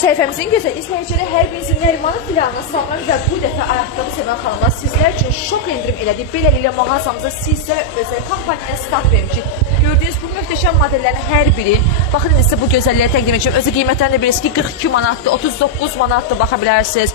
Səhifəmizin gözəl izləyiciləri hər birinizin Nərimanın filanına salamlar və bu dəfə ayaqqabı sevən xanımlar sizlər üçün şok endirim elədik. Beləliklə mağazamıza sizlərə özəl kampaniyaya start vermişik. Gördüyünüz bu möhtəşəm modellərin hər biri, baxın indi sizə bu gözəlliyə təqdim edəcəm. Özü qiymətlərini də bilirsiniz ki 42 manatdır, 39 manatdır, baxa bilərsiniz.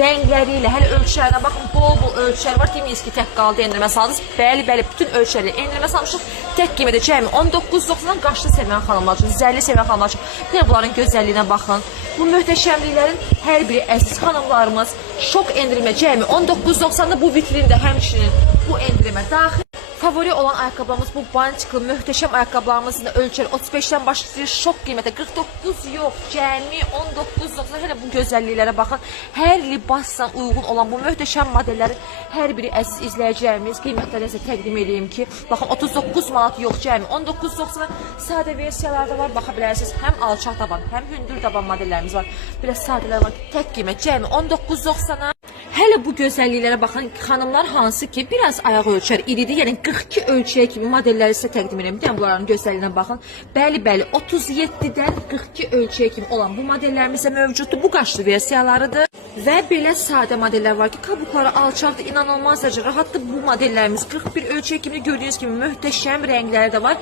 Rəngləri ilə, hələ ölçülərinə baxın, bol ölçülər var. Deməyiniz ki tək qaldı endirmə salınız. Bəli, bütün ölçüləri endirmə salmışıq. Tək qiyməti cəmi 19.90-dan qaşlı sevən xanımlar üçün, zərli sevən xanımlar üçün. Bir bunların gözəlliyinə baxın. Bu möhtəşəmliklərin hər biri əziz xanımlarımız şok endirimə cəmi 19.90-da bu vitrində həmçinin bu endirimə daxil. Favori olan ayaqqabılarımız bu bançıqlı möhtəşəm ayaqqabılarımızın da ölçüləri 35-dən başlayır şok qiymətə 49 yox cəmi 19.90. Hələ bu gözəlliklərə baxın. Hər libasla uyğun olan bu möhtəşəm modellərin hər biri əziz izləyicilərimiz qiymətlərini sizə təqdim edeyim ki, baxın 39 manat yox cəmi 19.90 sadə versiyalarda var, baxa bilərsiniz. Həm alçaq taban, həm hündür taban modellərimiz var. Biraz sadələr var. Tək qiymət cəmi 19.90-a. Hələ bu gözəlliklərə baxın, xanımlar hansı ki biraz ayaq ölçər iridir, yəni 42 ölçüyə kimi modelləri sizə təqdim edirəm. Bir bunların gözəlliyinə baxın. Bəli, 37-dən 42 ölçüyə kimi olan bu modellərimizdə mövcuddur. Bu qaşlı versiyalarıdır. Və belə sadə modellər var ki, kabukları alçaqdır, inanılmaz dərəcə rahatdır. Bu modellərimiz 41 ölçüyə kimi gördüyünüz kimi möhtəşəm rəngləri də var.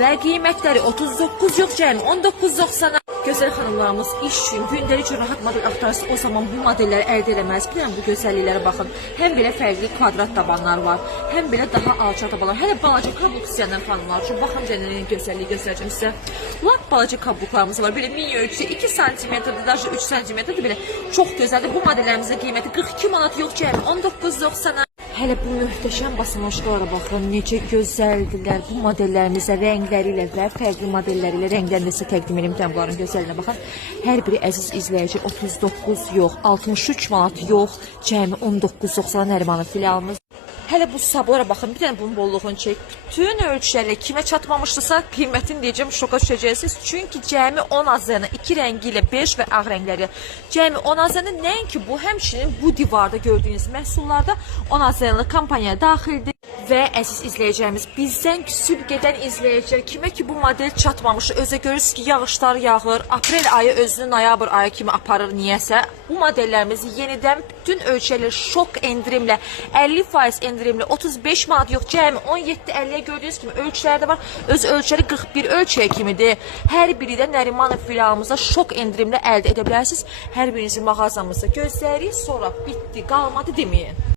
Və qiymətləri 39 yox cəmi 19.90-a. Gözəl xanımlarımız iş üçün, gündəlik üçün rahat model axtarsın, o zaman bu modelləri əldə eləməz. Bir bu gözəlliklərə baxın. Həm belə fərqli kvadrat tabanlar var, həm belə daha alçaq tabanlar. Hələ balaca kabuk istəyənlər xanımlar üçün baxın necə gözəllik göstərəcəm sizə. Lap balaca kabuklarımız var. Belə mini ölçüsü 2 cm-dir, daha 3 cm-dir belə. Çox gözəldir. Bu modellərimizin qiyməti 42 manat yox cəmi 19.90-a. Hələ bu möhtəşəm basamaşqalara baxın, necə gözəldirlər. Bu modellərimizə rəngləri ilə və fərqli modelləri ilə rənglərini sizə təqdim edim. Bunların gözəlliğinə baxın. Hər biri əziz izləyici 39 yox, 63 manat yox, cəmi 19.90 Nərimanın filialımız. Hələ bu sablara baxın, bir dənə bunun bolluğunu çək. Bütün ölçülərlə kimə çatmamışdırsa qiymətini deyəcəm, şoka düşəcəksiniz. Çünki cəmi 10 azlarına 2 rəngi ilə 5 və ağ rəngləri. Cəmi 10 azlarına nəinki bu, həmçinin bu divarda gördüyünüz məhsullarda 10 azlarlı kampaniyaya daxildir. Və əziz izləyicilərimiz, bizdən küsüb gedən izləyicilər kimə ki bu model çatmamış, özə görürsünüz ki yağışlar yağır, aprel ayı özünü noyabr ayı kimi aparır niyəsə. Bu modellərimizi yenidən bütün ölçüləri şok endirimlə, 50% endirimlə 35 manat yox cəmi 17.50-yə gördüyünüz kimi ölçüləri də var. Öz ölçüləri 41 ölçüyə kimidir. Hər biri də Nərimanın filialımızda şok endirimlə əldə edə bilərsiniz. Hər birinizi mağazamızda gözləyirik, sonra bitdi, qalmadı deməyin.